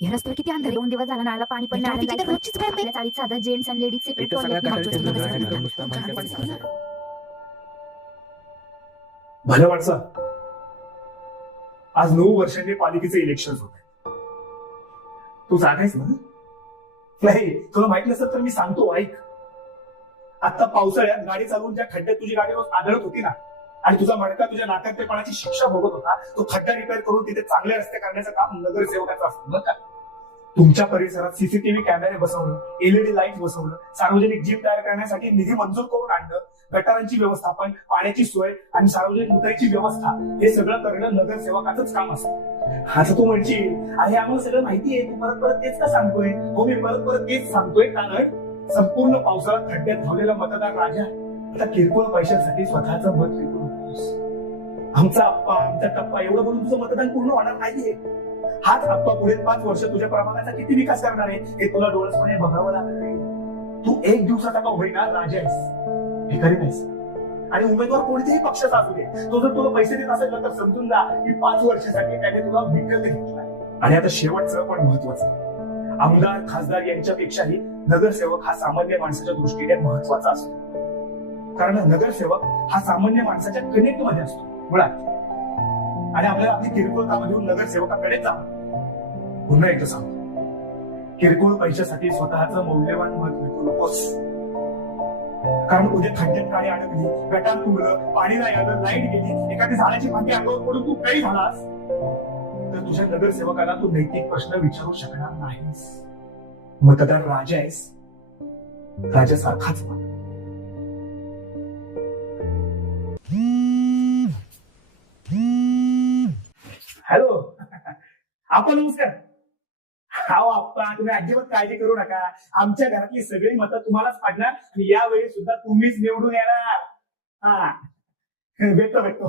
या रस्त्यावर किती अंधार आहे. 2 दिवस झाला नळाला पाणी पण नाही ट्रॅफिकची तर रोजचीच प्रॉब्लेम आहे. आपल्या चाळीत साधा जेंट्स आणि लेडीज सेपरेट इथं सगळ्या टॉयलेट भलं वाटसा, आज 9 वर्षांनी पालिकेचे इलेक्शन होत आहेत. तू जागायस ना? नाही, तुला माहित नसेल तर मी सांगतो, ऐक. आता पावसाळ्यात गाडी चालवून ज्या खड्ड्यात तुझी गाडी रोज आदळत होती ना, आणि तुझा मणका तुझ्या नाकांतेपणाची शिक्षा भोगत होता, तो खड्डा रिपेअर करून तिथे चांगले रस्ते करण्याचं काम नगरसेवकाचं असतं बरं का. तुमच्या परिसरात सीसीटीव्ही कॅमेरे बसवणं, एलईडी लाईट बसवणं, सार्वजनिक जिम तयार करण्यासाठी निधी मंजूर करून आणणं, गटारांची व्यवस्थापन, पाण्याची सोय आणि सार्वजनिक उतरायची व्यवस्था, हे सगळं करणं नगरसेवकाचंच काम असतं. असं तू म्हणशील, अरे आम्हाला सगळं माहिती आहे, तू परत परत तेच का सांगतोय? हो, मी परत परत तेच सांगतोय कारण संपूर्ण पावसाळ्यात खड्ड्यात धावलेला मतदार राजा आता किरकोळ पैशांसाठी स्वतःचं मत विकून होतोस. आमचा अप्पा, आमचा टप्पा एवढं बोलून तुझं मतदान पूर्ण होणार नाहीये. हाच अप्पा पुढे 5 वर्ष तुझ्या प्रभागाचा किती विकास करणार आहे हे तुला डोळसपणे बघावं लागणार आहे. तू एक दिवसाचा का होईना राजा आहेस, भिकारी नाहीस. आणि उमेदवार कोणत्याही पक्षाचा असू दे, तो जर तुला पैसे देत असेल तर समजून जा की 5 वर्षासाठी त्याने तुला विकत घेतला. आणि आता शेवटचं पण महत्वाचं, आमदार खासदार यांच्यापेक्षाही नगरसेवक हा सामान्य माणसाच्या दृष्टीने महत्वाचा असतो. कारण नगरसेवक हा सामान्य माणसाच्या कनेक्ट मध्ये असतो मुळात. आणि आपल्याला आपली किरकोळ कामं घेऊन नगरसेवकाकडे जावं. पुन्हा एकदा सांगतो, किरकोळ पैशासाठी स्वतःचं मौल्यवान मत विकू नकोस. कारण उद्या खड्ड्यात गाडी अडकली, गटार तुंबलं, पाणी नाही आलं, लाईट गेली, एखादी झाडाची फांदी अंगावर पडून तू काही झालास तर तुझ्या नगरसेवकाला तू नैतिक प्रश्न विचारू शकणार नाहीस. मतदार राजा आहेस, राजासारखाच मत. हॅलो, आपण नमस्कार. हा आप्पा, तुम्ही अजिबात काळजी करू नका. आमच्या घरातली सगळी मतं तुम्हालाच पाडणार आणि यावेळी सुद्धा तुम्हीच निवडून येणार. हा, भेटतो.